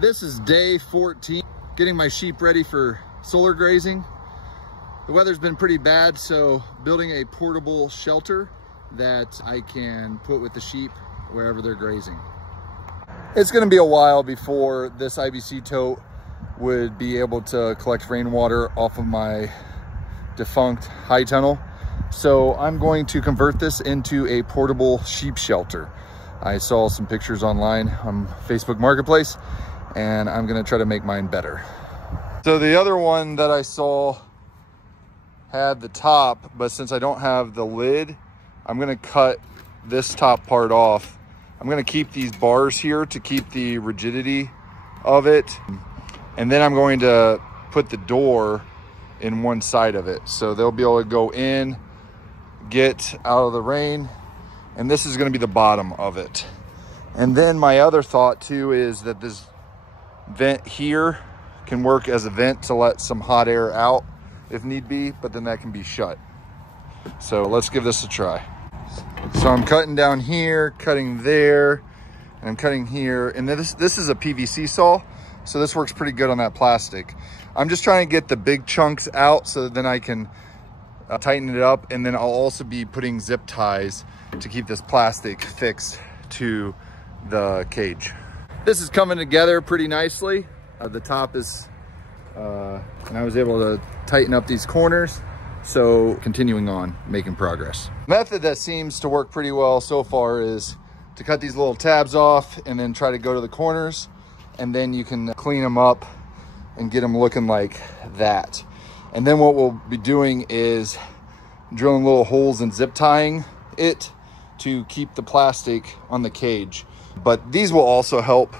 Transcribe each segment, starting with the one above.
This is day 14, getting my sheep ready for solar grazing. The weather's been pretty bad, so building a portable shelter that I can put with the sheep wherever they're grazing. It's gonna be a while before this IBC tote would be able to collect rainwater off of my defunct high tunnel. So I'm going to convert this into a portable sheep shelter. I saw some pictures online on Facebook Marketplace, and I'm gonna try to make mine better. So the other one that I saw had the top, but since I don't have the lid, I'm gonna cut this top part off. I'm gonna keep these bars here to keep the rigidity of it. And then I'm going to put the door in one side of it. So they'll be able to go in, get out of the rain, and this is gonna be the bottom of it. And then my other thought too is that this vent here can work as a vent to let some hot air out if need be, but then that can be shut. So let's give this a try. So I'm cutting down here, cutting there, and I'm cutting here. And this is a PVC saw, so this works pretty good on that plastic. I'm just trying to get the big chunks out so that then I can tighten it up. And then I'll also be putting zip ties to keep this plastic fixed to the cage. This is coming together pretty nicely. The top is, and I was able to tighten up these corners. So continuing on, making progress. Method that seems to work pretty well so far is to cut these little tabs off and then try to go to the corners, and then you can clean them up and get them looking like that. And then what we'll be doing is drilling little holes and zip tying it to keep the plastic on the cage. But these will also help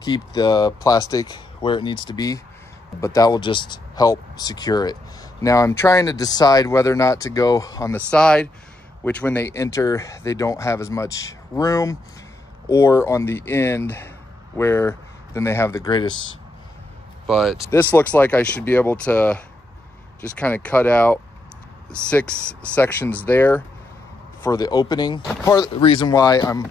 keep the plastic where it needs to be, but that will just help secure it. Now I'm trying to decide whether or not to go on the side, which when they enter, they don't have as much room, or on the end where then they have the greatest. But this looks like I should be able to just kind of cut out 6 sections there for the opening. Part of the reason why I'm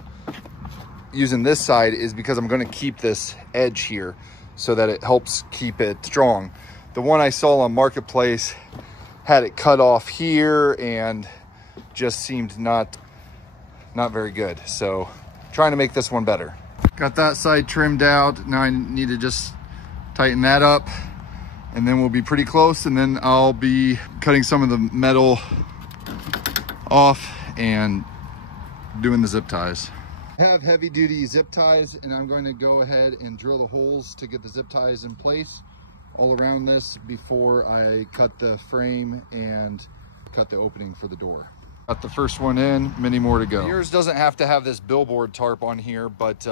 using this side is because I'm going to keep this edge here so that it helps keep it strong. The one I saw on Marketplace had it cut off here and just seemed not very good. So trying to make this one better. Got that side trimmed out. Now I need to just tighten that up, and then we'll be pretty close. And then I'll be cutting some of the metal off and doing the zip ties. I have heavy duty zip ties, and I'm going to go ahead and drill the holes to get the zip ties in place all around this before I cut the frame and cut the opening for the door. Got the first one in, many more to go. Yours doesn't have to have this billboard tarp on here, but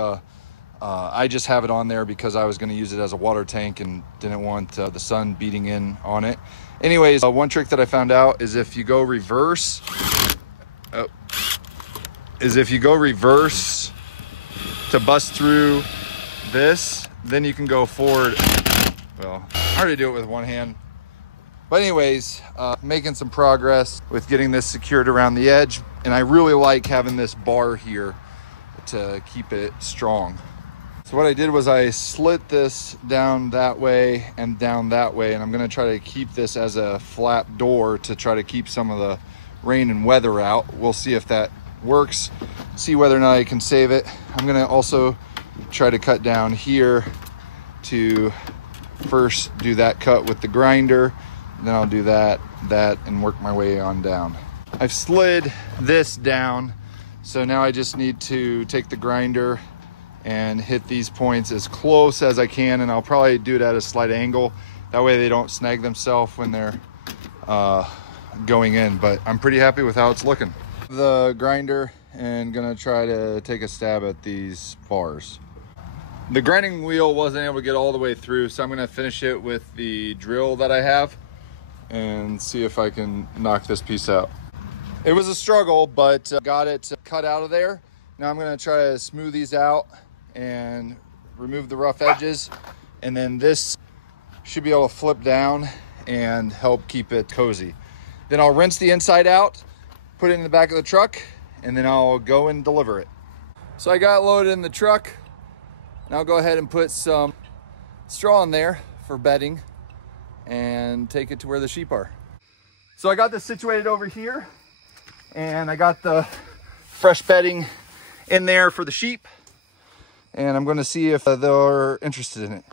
I just have it on there because I was going to use it as a water tank and didn't want the sun beating in on it. Anyways, one trick that I found out is if you go reverse, to bust through this, then you can go forward. Well, hard to do it with one hand. But anyways, making some progress with getting this secured around the edge. And I really like having this bar here to keep it strong. So what I did was I slit this down that way and down that way. And I'm gonna try to keep this as a flap door to try to keep some of the rain and weather out. We'll see if that works, see whether or not I can save it. I'm gonna also try to cut down here to first do that cut with the grinder, then I'll do that, and work my way on down. I've slid this down, so now I just need to take the grinder and hit these points as close as I can, and I'll probably do it at a slight angle. That way they don't snag themselves when they're going in, but I'm pretty happy with how it's looking. The grinder, and gonna try to take a stab at these bars. The grinding wheel wasn't able to get all the way through, so I'm gonna finish it with the drill that I have and see if I can knock this piece out. It was a struggle, but got it cut out of there. Now I'm gonna try to smooth these out and remove the rough edges, and then this should be able to flip down and help keep it cozy. Then I'll rinse the inside out, put it in the back of the truck, and then I'll go and deliver it. So I got it loaded in the truck. Now I'll go ahead and put some straw in there for bedding and take it to where the sheep are. So I got this situated over here, and I got the fresh bedding in there for the sheep, and I'm going to see if they're interested in it.